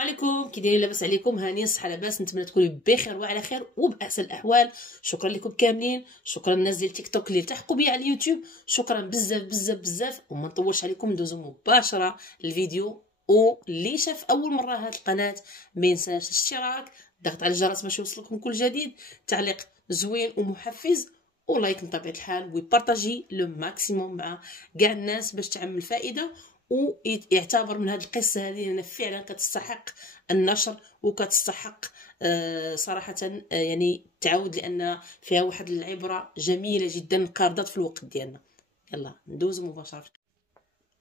عليكم كي دايرين؟ لاباس عليكم؟ هانيين صحه لاباس، نتمنى تكونوا بخير وعلى خير وباحسن الاحوال. شكرا لكم كاملين، شكرا الناس ديال تيك توك اللي التحقوا بيا على اليوتيوب، شكرا بزاف بزاف بزاف. وما نطولش عليكم، ندوزو مباشره الفيديو. واللي شاف اول مره هاد القناه ما ينساش الاشتراك، ضغط على الجرس باش يوصلكم كل جديد، تعليق زوين ومحفز، ولايك من طبيعه الحال، ويبارطاجي لو ماكسيموم مع كاع الناس باش تعم الفائده، ويعتبر من هذه القصه هذه أنها فعلا كتستحق النشر وكتستحق صراحه يعني تعاود، لان فيها واحد العبره جميله جدا قارضت في الوقت ديالنا. يلا ندوز مباشره.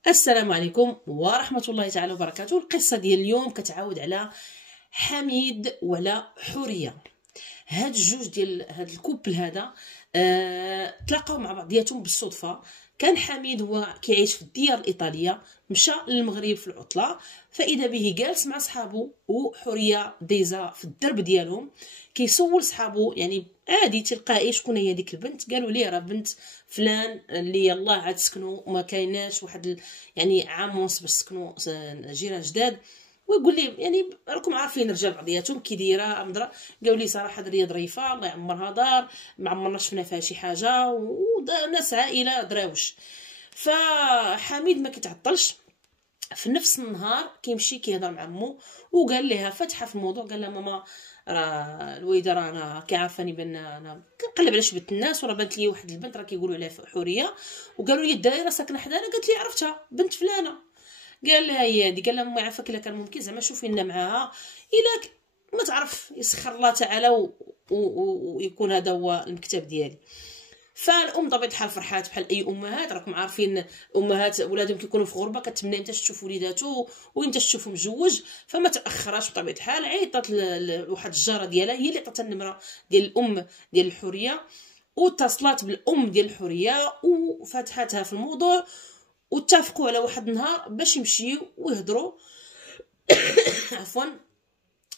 السلام عليكم ورحمه الله تعالى وبركاته. القصه ديال اليوم كتعاود على حميد وعلى حوريه. هاد الجوج ديال هاد الكوبل هذا تلاقاو مع بعضياتهم بالصدفه. كان حميد هو كيعيش في الديار الايطاليه، مشى للمغرب في العطله، فاذا به جالس مع صحابو، وحوريه دايزه في الدرب ديالهم. كيسول صحابو يعني عادي تلقائي شكون هي ديك البنت، قالوا ليه راه بنت فلان اللي يلاه عاد سكنوا وما كايناش واحد يعني عام ونص باش سكنوا جيران جداد. ويقول لي يعني راكم عارفين رجال بعضياتهم كي دايره مدرا. قالوا لي صراحه دريه ظريفه الله يعمرها دار، ما عمرنا شفنا فيها شي حاجه، وناس عائله دراوش. فحميد ما كيتعطلش، في نفس النهار كيمشي كيهضر مع مو، وقال لها فتحه في الموضوع، قال لها ماما راه الويده راه انا كيعرفاني بان انا كنقلب على شبت الناس، وراه بانت لي واحد البنت راه كيقولوا عليها حوريه، وقالوا لي الدايره ساكنه حدانا. قالت لي عرفتها بنت فلانه. قال لها هي هادي. قال لها ما عافاك الا كان ممكن زعما شوفي لنا معاها، الا ما تعرف يسخر الله تعالى ويكون هذا هو المكتب ديالي. فالام طبيعه الحال فرحات بحال اي امهات، راكم عارفين امهات ولادهم كيكونوا في غربه كتمنى امتى تشوف وليداتو وامتى تشوفو مزوج، فما تاخرش بطبيعه الحال. عيطات لواحد الجاره ديالها، هي اللي عطاتها النمره ديال الام ديال الحوريه، واتصلت بالام ديال الحوريه وفتحتها في الموضوع، واتفقوا على واحد النهار باش يمشيو ويهضروا. عفوا.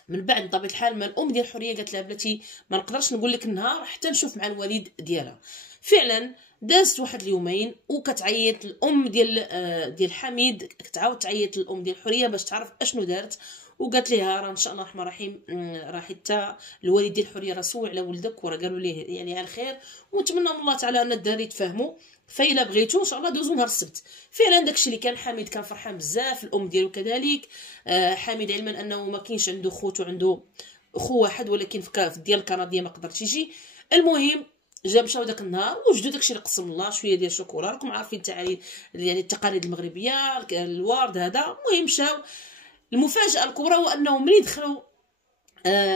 من بعد بطبيعه الحال ما الام ديال الحوريه قالت لها بلاتي ما نقدرش نقول لك النهار حتى نشوف مع الوالد ديالها. فعلا دازت واحد اليومين وكتعيط الام ديال حميد، كتعاود تعيط للام ديال الحوريه باش تعرف اشنو دارت، وقالت لها راه ان شاء الله الرحمن الرحيم راه حتى الوالد ديال الحوريه راه سول على ولدك وراه قالوا ليه يعني على الخير، ونتمنى من الله تعالى ان الدراري يتفاهموا، فإلا بغيتو ان شاء الله دوزو نهار السبت. فعلا داكشي اللي كان. حميد كان فرحان بزاف، الام ديالو كذلك. حميد علما انه ما كاينش عنده خوت وعنده خو واحد، ولكن في الديال الكنديه ما قدرتش يجي. المهم جا مشاو داك النهار وجدوا داكشي اللي قسم الله، شويه ديال الشوكولا، راكم عارفين التعاليد يعني التقاليد المغربيه، الورد هذا. المهم مشاو. المفاجاه الكبرى هو انه ملي دخلوا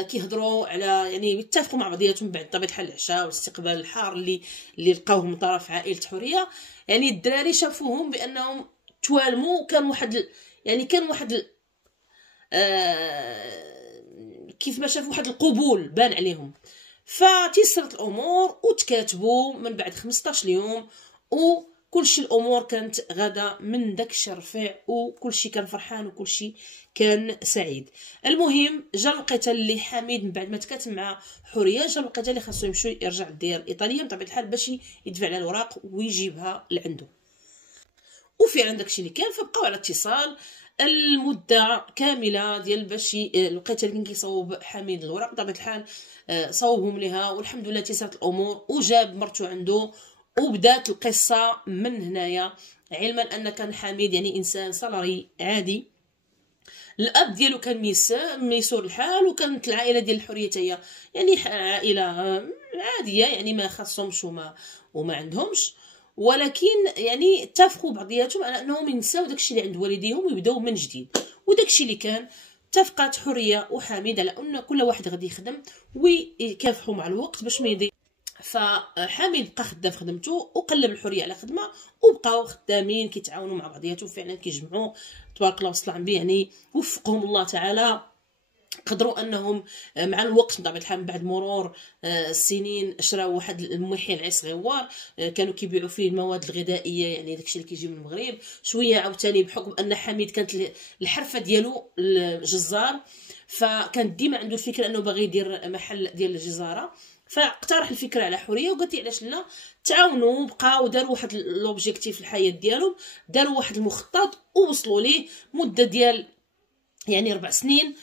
كيهضروا على يعني يتفقوا مع بعضياتهم بعد طبيعه الحال العشاء والاستقبال الحار اللي لقاوه من طرف عائله حوريه. يعني الدراري شافوهم بانهم توالموا، كان واحد يعني كان واحد كيف ما شافوا واحد القبول بان عليهم. فتيسرت الامور وتكاتبوا من بعد 15 يوم، وكلشي الامور كانت غدا من داك الشرفيع، وكلشي كان فرحان وكلشي كان سعيد. المهم جا الوقيته اللي حميد من بعد ما تكاتب مع حوريه، جا الوقيته اللي خاصو يمشي يرجع للديار الايطاليه بطبيعه الحال باش يدفع على الاوراق ويجيبها لعندو. وفعلا داكشي اللي كان. فبقاو على اتصال المده كامله ديال باش الوقيته اللي كان كيصاوب حميد الوراق بطبيعه الحال صاوبهم ليها، والحمد لله تيسرت الامور وجاب مرتو عنده، وبدات القصه من هنايا. علما ان كان حميد يعني انسان سلاري عادي، الاب ديالو كان ميسور الحال، وكانت العائله ديال الحوريه هي يعني عائله عاديه يعني ما خاصهمش وما عندهمش، ولكن يعني اتفقوا بعضياتهم على انهم ينساو داكشي اللي عند والديهم ويبداو من جديد. وداكشي اللي كان. اتفقت حوريه وحميد على ان كل واحد غادي يخدم ويكافحوا مع الوقت باش ما يضيع. فحميد بقى خدام في خدمته، وقلب الحوريه على خدمه، وبقاو خدامين كيتعاونوا مع بعضياتهم، فعلا كيجمعوا تبارك الله وصل عن به يعني وفقهم الله تعالى. قدروا انهم مع الوقت بطبيعه الحال بعد مرور السنين شراو واحد المحل عيس غوار، كانوا كيبيعوا فيه المواد الغذائيه يعني داكشي اللي كيجي من المغرب. شويه عاوتاني بحكم ان حميد كانت الحرفه ديالو الجزار، فكان ديما عنده الفكره انه باغي يدير محل ديال الجزاره. فاقترح الفكره على حوريه وقالت لي علاش لا، تعاونوا بقاو داروا واحد لوبجيكتيف في الحياه ديالهم، داروا واحد المخطط ووصلوا ليه. مده ديال يعني 4 سنين،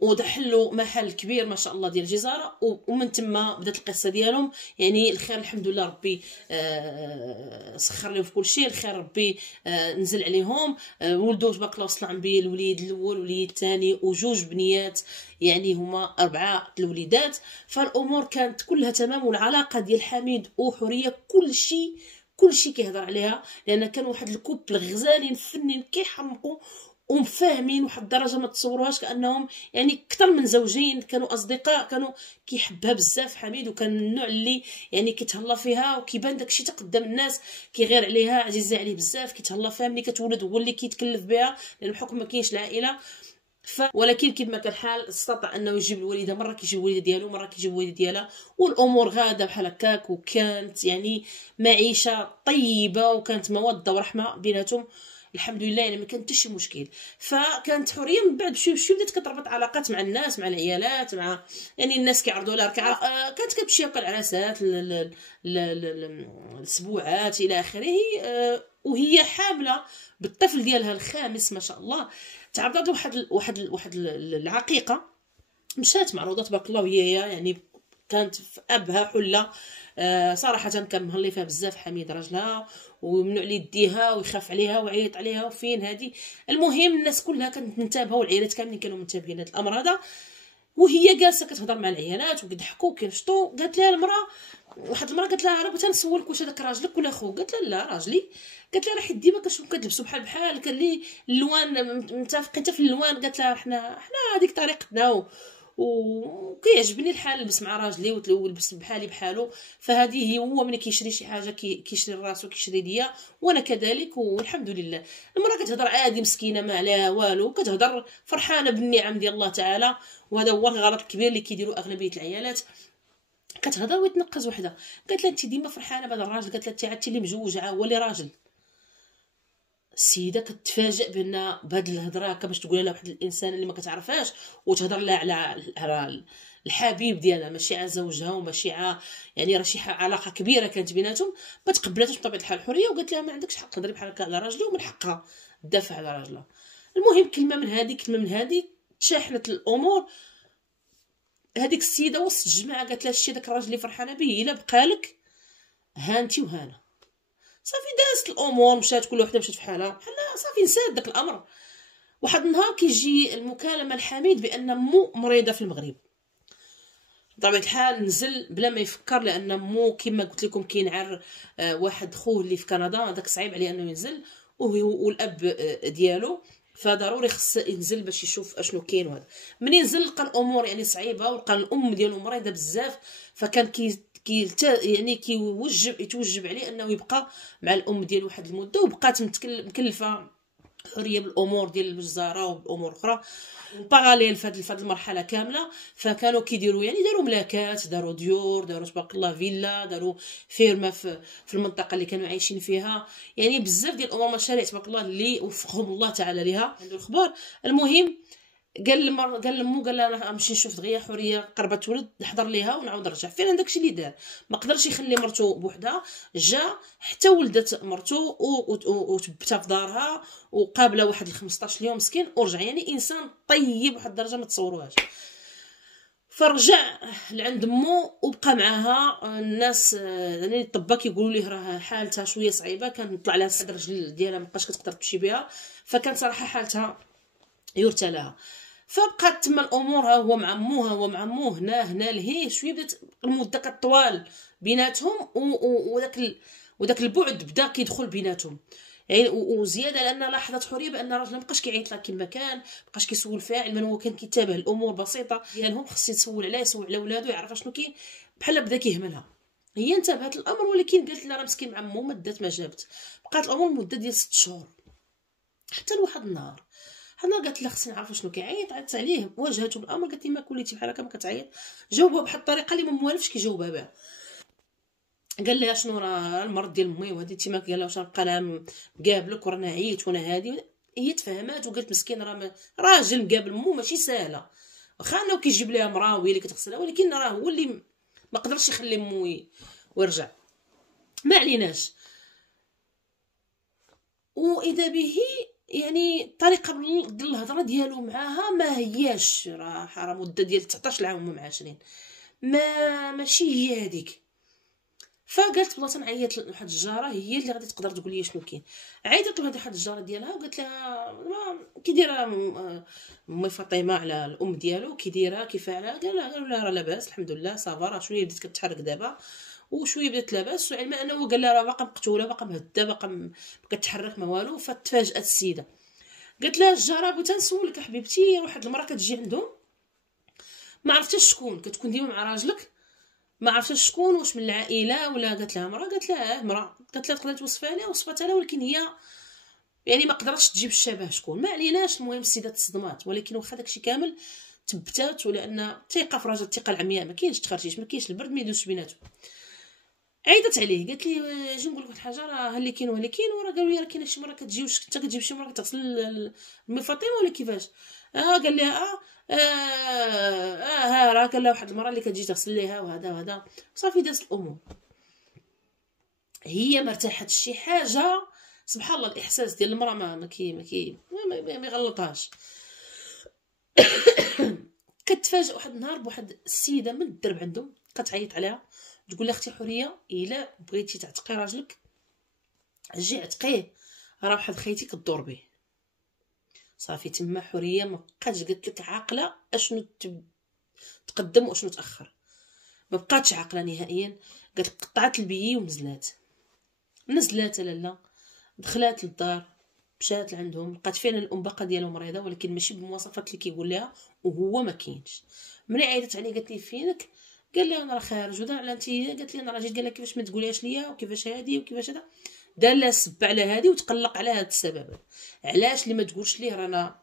ودحلوا محل كبير ما شاء الله ديال الجزاره، ومن تما بدات القصه ديالهم. يعني الخير الحمد لله، ربي سخر لهم في كل شيء. الخير ربي نزل عليهم. ولدوا تبارك الله، وصل عم بيه الوليد الاول والوليد الثاني وجوج بنيات، يعني هما 4 الوليدات. فالامور كانت كلها تمام، والعلاقه ديال حميد وحوريه كل شيء كيهضر عليها، لان كان واحد الكوبل غزالين فنين كيحمقوا ومفاهمين واحد الدرجه ما تصوروهاش، كانهم يعني اكثر من زوجين، كانوا اصدقاء، كانوا كيحبها بزاف حميد، وكان من النوع اللي يعني كيتهلا فيها، وكيبان داكشي حتى قدام الناس كيغير عليها، عزيزه عليه بزاف، كيتهلا فيها. ملي كتولد هو اللي كيتكلف بها، لان بحكم ما كاينش العائله. ولكن كما كان الحال استطاع انه يجيب الوالده، مره كيجيب الوالده ديالو، مره كيجيب الوالده ديالها، والامور غاده بحال هكاك. وكانت يعني معيشه طيبه، وكانت موده ورحمه بيناتهم الحمد لله، يعني ما كان حتى شي مشكل. فكانت حوريه من بعد بشوي بشوي بدات كتربط علاقات مع الناس، مع العيالات، مع يعني الناس كيعرضوا لها كانت كتمشي هكا العراسات، السبوعات الى اخره. وهي حامله بالطفل ديالها الخامس ما شاء الله. تعرضت واحد العقيقه، مشات معروضه تبارك الله، وهي يعني كانت في ابها حله. صراحه كان مهلي فيها بزاف حميد راجلها، وممنوع لي يديها ويخاف عليها ويعيط عليها وفين هذه. المهم الناس كلها كانت منتبهه، والعيالات كاملين كانوا منتبهين لهذا الامر هذا. وهي جالسه كتهضر مع العيالات وكيضحكوا وكينشطوا. قالت لها المراه، واحد المراه قالت لها: راه بغيت نسولك واش هذاك راجلك ولا خوك؟ قالت لها: لا راجلي. قالت لها: راه حيت ديما كنشوف كتلبسوا بحال قال لي اللوان متفقين حتى في اللوان. قالت لها: حنا هذيك طريقتنا، وكيعجبني الحال نلبس مع راجلي ولبس بحالي بحالو. فهذه هو ملي كيشري شي حاجه كيشري راسو، كيشري ليا، وانا كذلك، والحمد لله. المراه كتهضر عادي مسكينه ما عليها والو، كتهضر فرحانه بالنعم ديال الله تعالى. وهذا هو الغلط الكبير اللي كيديروا اغلبيه العيالات، كتهضر ويتنقز وحده. قالت لها: انت ديما فرحانه بهذا الراجل؟ قالت لها: انت عاد اللي مزوجه هو اللي راجل. السيده كتفاجئ بان بهاد الهضره هكا باش تقولها لواحد الانسان اللي ما كتعرفهاش، وتهضر لها على الحبيب ديالها، ماشي على زوجها، وماشي يعني راه شي علاقه كبيره كانت بيناتهم. ما تقبلاتش بطبيعه الحال حوريه، وقالت لها: ما عندكش حق تهضري بحال هكا على راجلي، ومن حقها تدافع على راجلها. المهم كلمه من هذه تشاحنت الامور. هذيك السيده وسط الجماعه قالت لها: شتي داك الراجل اللي فرحانه به الا بقالك هانتي وهانا. صافي دازت الامور، مشات كل وحده مشات في حالها، بحال صافي نسات داك الامر. واحد النهار كيجي المكالمه لحميد بان مو مريضه في المغرب. بطبيعه الحال نزل بلا ما يفكر، لان مو كما قلت لكم كينعر واحد خوه اللي في كندا، داك صعيب عليه انه ينزل، والاب ديالو، فضروري خص ينزل باش يشوف اشنو كاين. وهذا منين نزل لقى الامور يعني صعيبه، ولقى الام ديالو مريضه بزاف. فكان يعني يتوجب عليه انه يبقى مع الام ديالو واحد المده، وبقات مكلفه حريه بالامور ديال الوزاره وبالامور اخرى باراليل في هذه المرحله كامله. فكانوا كيديروا يعني داروا ملاكات، داروا ديور، داروا تبارك الله فيلا، داروا فيرما في المنطقه اللي كانوا عايشين فيها. يعني بزاف ديال الامور مشاريع تبارك الله اللي وفقهم الله تعالى ليها. عنده الاخبار. المهم قال لمو قال لها: نمشي نشوف دغيا حوريه قربت تولد، نحضر ليها ونعاود نرجع. فعلا داكشي اللي دار، ما قدرش يخلي مرتو بوحدها، جا حتى ولدت مرتو وتبتها في دارها، وقابله واحد 15 يوم مسكين، ورجع. يعني انسان طيب واحد الدرجه ما تصوروهاش. فرجع لعند مو وبقى معاها. الناس يعني الطباء كيقولوا ليه راه حالتها شويه صعيبه، كان طلع لها الصدر الرجل ديالها مابقاش كتقدر تمشي بها، فكان صراحه حالتها يرثى لها. فبقات تما الامور، ها هو مع مو هنا لهيه شويه. بدات المده كطوال بيناتهم، وداك البعد بدا كيدخل بيناتهم. يعني وزياده لان لاحظت حوريه بان الراجل مابقاش كيعيط لها كما كان، مابقاش كيسول فيها، علما هو كان كيتابع الامور بسيطه ديالهم، خص يسول عليه، يسول على ولادو، يعرف شنو كاين. بحال بدا كيهملها. هي انتبهت الامر، ولكن قالت لها: راه مسكين مع مو ما دات ما جابت. بقات الامور مده ديال 6 شهور، حتى لواحد النهار قالت لها: خصني نعرف شنو كيعيط. عيطت عليه، واجهته بالامر، قالت لي: ما كوليتي بحال هكا ما كتعيط. جاوبها بواحد الطريقه اللي ما موالفش كيجاوبها بها. قال لها: شنو راه المرض ديال امي وهادي تيما. قال لها: واش نبقى انا مقابلك ورانا عييت وانا هادي؟ هي تفهمات وقالت: مسكين راه راجل مقابل مو ماشي سهله، واخا انه كيجيب ليها مراه وهي اللي كتغسلها، ولكن راه هو اللي ما قدرش يخلي مو ويرجع. ما عليناش. واذا به يعني الطريقه الهضره ديالو معاها ما هياش، راه مده ديال 19 عام هما معاشرين، ماشي هي هذيك. فقالت بلاصه نعيط لواحد الجاره هي اللي غادي تقدر تقول لي شنو كاين. عيطت لهاد واحد الجاره ديالها وقالت لها كي دايره امي فاطمه على الام ديالو، كي دايره كيف على. قالوا لها راه لاباس الحمد لله صافا، راه شويه بدات كتحرك دابا وشويه بدات لاباس، وعلما انه قال لها راه باقا مقتوله باقا مهده باقا كتحرك ما والو. فتفاجات السيده قالت لها الجاره بغيت نسولك حبيبتي، واحد المراه كتجي عندهم ما عرفتش شكون، كتكون ديما مع راجلك ما عرفتش شكون، واش من العائله ولا. قالت لها مرا، قالت لها مرا، قالت لها تقدر توصفها لي، وصفتها لها ولكن هي يعني ما قدرتش تجيب الشبه شكون، ما عليناش. المهم السيده تصدمات، ولكن واخا داكشي كامل تبتات، ولان ثقه في راجل، الثقه العمياء ما كاينش تخرجيش، ما كاينش البرد ما يدوزش بيناتهم. عيطت عليه قالت لي اجي نقول لك واحد الحاجه، راه اللي كاين ولا كاين، وراه قالوا لي راه كاينه شي مره كتجي، واش انت كتجيب شي مره كتغسل امي فاطمه ولا كيفاش؟ قال لها ها راه قال لها واحد المره اللي كتجي تغسل ليها وهذا وهذا. صافي دازت الامور، هي ما ارتاحتش شي حاجه. سبحان الله الاحساس ديال المراه ما يغلطهاش. كتفاجئ واحد النهار بواحد السيده من الدرب عندهم كتعيط عليها تقول لها اختي حوريه الا بغيتي تعتقي راجلك جي عتقيه، راه واحد خيتي كدور به. صافي تما حوريه ما بقاتش قالت لك عاقله اشنو تقدم واشنو تاخر، ما بقاتش عاقله نهائيا. قالت قطعت البيي ونزلات لالا، دخلات للدار، مشات لعندهم، لقات فعلا الام باقا ديالو مريضه، ولكن ماشي بالمواصفات اللي كيقول لها، وهو ما كاينش. ملي عيطت عليه قالت لي فينك، قال لها انا راه خارج. ودا على انت؟ قالت لي انا راه جيت. قال لها كيفاش ما تقوليهاش ليا وكيفاش هادي وكيفاش هذا. دار لها السب على هادي وتقلق على هذا السبب، علاش اللي ما تقولش ليه رانا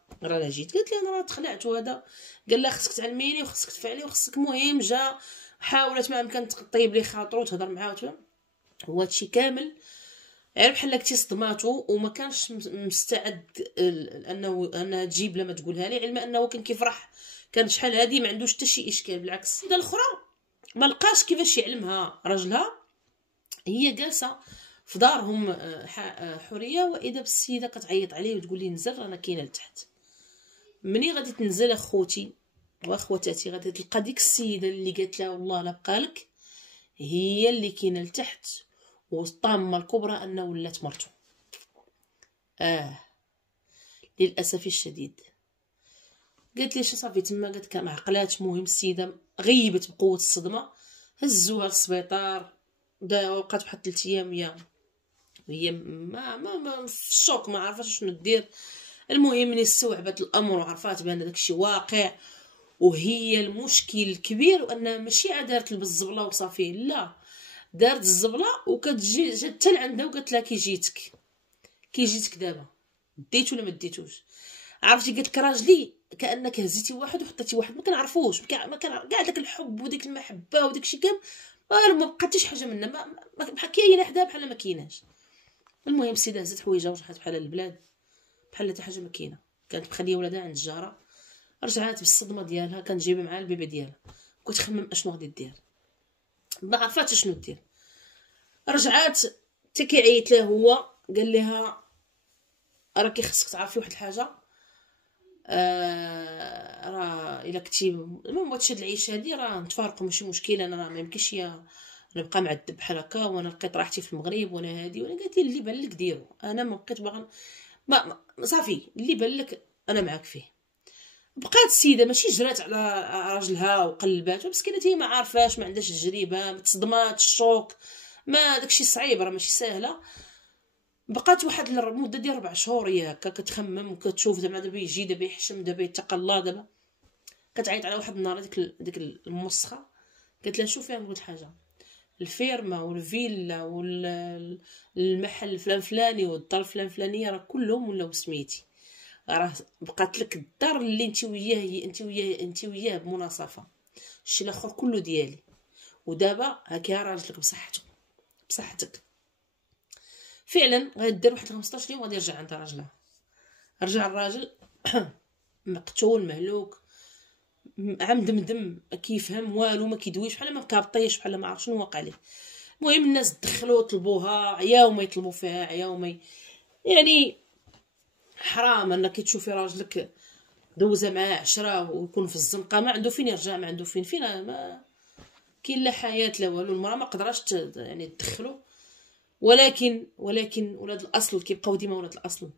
جيت. قالت لي انا راه تخلعت وهذا. قال لها خصك تعلميني وخصك تفعلي وخصك. مهم جا حاولت ما امكن تطيب لي خاطرو وتهضر معاه هو هادشي كامل غير بحال كنتي صدماتو وما كانش مستعد انها تجيب بلا ما تقولها لي، علما انه كان كيفرح، كان شحال هادي ما عندوش حتى شي اشكال. بالعكس السيده الاخرى ما لقاش كيفاش يعلمها راجلها، هي جالسه في دارهم حوريه، واذا بالسيده كتعيط عليه وتقول لي نزل رانا كاينه لتحت. مني غادي تنزل اخوتي واخواتاتي غادي تلقى ديك السيده اللي قالت لها والله لا بقالك هي اللي كاينه لتحت، والطامه الكبرى انه ولات مرتو. للاسف الشديد. قالت لي صافي تما، قالت ما عقلاتش. مهم السيده غيبت بقوه الصدمه، هزوها للسبيطار، وقعت واحد 3 ايام وهي ما في الشوك، ما عرفاش شنو دير. المهم ملي استوعبت الامر وعرفات بان داكشي واقع، وهي المشكل الكبير وانها ماشي دارت بالزبله وصافي، لا دارت الزبله وكتجي جات حتى لعندها وقالت لها كي جيتك دابا ديتو ولا ما ديتوش. عرفتي قالت لك راجلي كانك هزيتي واحد وحطيتي واحد ما كنعرفوش، ما كان كاع داك الحب وديك المحبه وداك الشيء كامل ما بقاتيش حاجه منا، بحال كاينه حدا بحال ما كايناش. المهم السيده هزت حويجه ورجعت بحال البلاد بحال حتى حاجه ما كاينه. كانت مخليه ولادها عند الجاره، رجعات بالصدمه ديالها، كانت جايبه معها البيبي ديالها وكتخمم اشنو غادي دير، ما عرفاتش شنو دير. رجعات حتى كيعيط لها هو، قال لها راكي خصك تعرفي واحد الحاجه، راه الا كنتي المهم هادشي هاد العيشه هادي راه نتفارقوا ماشي مشكل، انا راه ما يمكنش نبقى معذب بحال هكا وانا لقيت راحتي في المغرب وانا هادي. وانا قالت لي اللي بان لك ديرو، انا ما بقيت باغا صافي اللي بان لك انا معاك فيه. بقات السيده ماشي جرات على راجلها وقلبات، مسكينه هي ما عارفاش، ما عندهاش التجربه، متصدمات الشوك، ما داكشي صعيب، راه ماشي سهله. بقات واحد المده ديال 4 شهور هي هكا كتخمم وكتشوف زعما دابا يجي دابا يحشم دابا يتقى الله دابا. كتعيط على واحد النهار ديك المسخه، قالت لها شوفي نقول حاجه، الفيرما والفيلا والمحل فلان فلاني والدار فلان فلانيه راه كلهم ولاو بسميتي، راه بقات لك الدار اللي انت وياه بمناصفه، الشيء الاخر كله ديالي، ودابا هاكا راجلك بصحتك. فعلا غيدير واحد 15 يوم غادي يرجع عند راجلها. رجع الراجل مقتول مهلوك عم دمدم، ما كيفهم والو، ما كيدويش، بحال ما كابطيش، بحال ما عرف شنو واقع ليه. المهم الناس دخلوا طلبوها، عياو ما يطلبوا فيها، عياو ما يعني حرام انك تشوفي راجلك دوزه معاه 10 ويكون في الزنقه، ما عنده فين يرجع، ما عنده فين ما كاين لا حياه لا والو. المراه ما قدراش يعني تدخلو، ولكن ولاد الاصل كيبقاو ديما ولاد الاصل.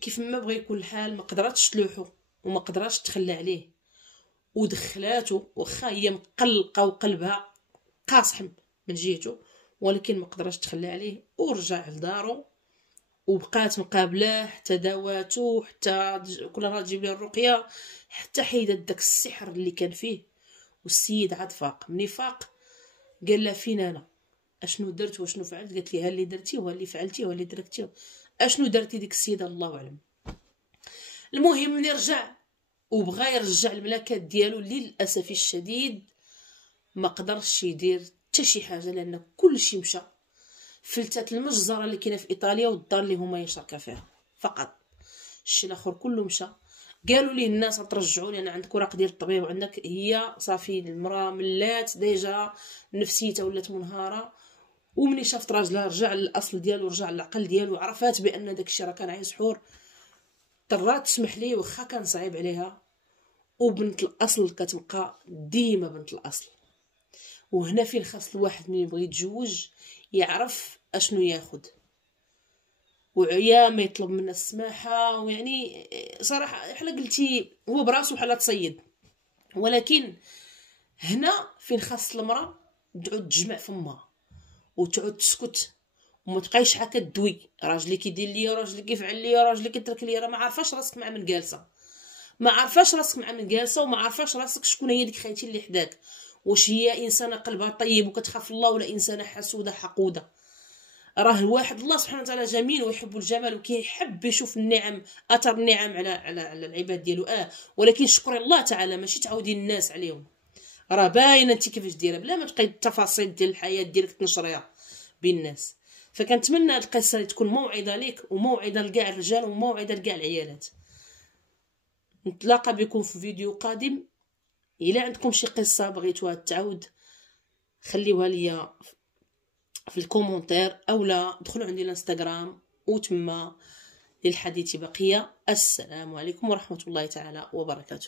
كيف ما بغى يكون الحال ما قدراتش تلوحو وما قدراتش تخلى عليه ودخلاتو، واخا هي مقلقه وقلبها قاصح من جهته، ولكن ما قدراتش تخلى عليه ورجع لدارو وبقات مقابلاه حتى داواتو، حتى كل نهار تجيب ليه الرقيه، حتى حيدت داك السحر اللي كان فيه. والسيد عاد فاق. ملي فاق قال لها فين انا، اشنو درت واشنو فعلت؟ قالت لي ها اللي درتي وها اللي فعلتي وها اللي تركتي. اشنو درتي ديك السيده الله اعلم. المهم ملي رجع وبغى يرجع الملكات ديالو، للاسف الشديد ما قدرش يدير حتى شي حاجه، لان كلشي مشى. فلتات المجزره اللي كاينه في ايطاليا والدار اللي هما يشاركا فيها فقط، الشيء الاخر كله مشى. قالوا ليه الناس ترجعوا لان عندك ورق ديال الطبيب وعندك، هي صافي المراه ملات ديجا، نفسيتها ولات منهاره. ومني شافت راجلها رجع للاصل ديالو، رجع للعقل ديالو، عرفات بان داكشي راه كان عين سحور، اضطرات تسمح ليه واخا كان صعيب عليها. وبنت الاصل كتبقى ديما بنت الاصل. وهنا فين خاص الواحد ملي يبغي يتزوج يعرف اشنو ياخد، وعيا ما يطلب منا السماحه. ويعني صراحه بحال قلتي هو براسو بحال تصيد، ولكن هنا فين خاص المراه تعود تجمع فمها وتعود تسكت وما تبقايش هكا تدوي. راجلي كيدير ليا، راجلي كيفعل ليا، راجلي كيترك ليا. راه ما عارفاش راسك مع من جالسه، ما عارفاش راسك مع من جالسه، وما عارفاش راسك شكون هي ديك خيتي اللي حداك، واش هي انسانه قلبها طيب وكتخاف الله، ولا انسانه حسوده حقوده. راه الواحد الله سبحانه وتعالى جميل ويحب الجمال وكيحب يشوف النعم، اثر النعم على العباد ديالو. ولكن شكري الله تعالى، ماشي تعاودي الناس عليهم. راه باينه انت كيفاش دايره، بلا ما تبقاي التفاصيل ديال الحياه ديالك تنشريها بين الناس. فكنتمنى هاد القصه تكون موعظه ليك وموعظه لكاع الرجال وموعظه لكاع العيالات. نتلاقى بكم في فيديو قادم. الا عندكم شي قصه بغيتوها تعاود خليوها ليا في الكومونتير، اولا دخلوا عندي الانستغرام وتما للحديث بقيه. السلام عليكم ورحمه الله تعالى وبركاته.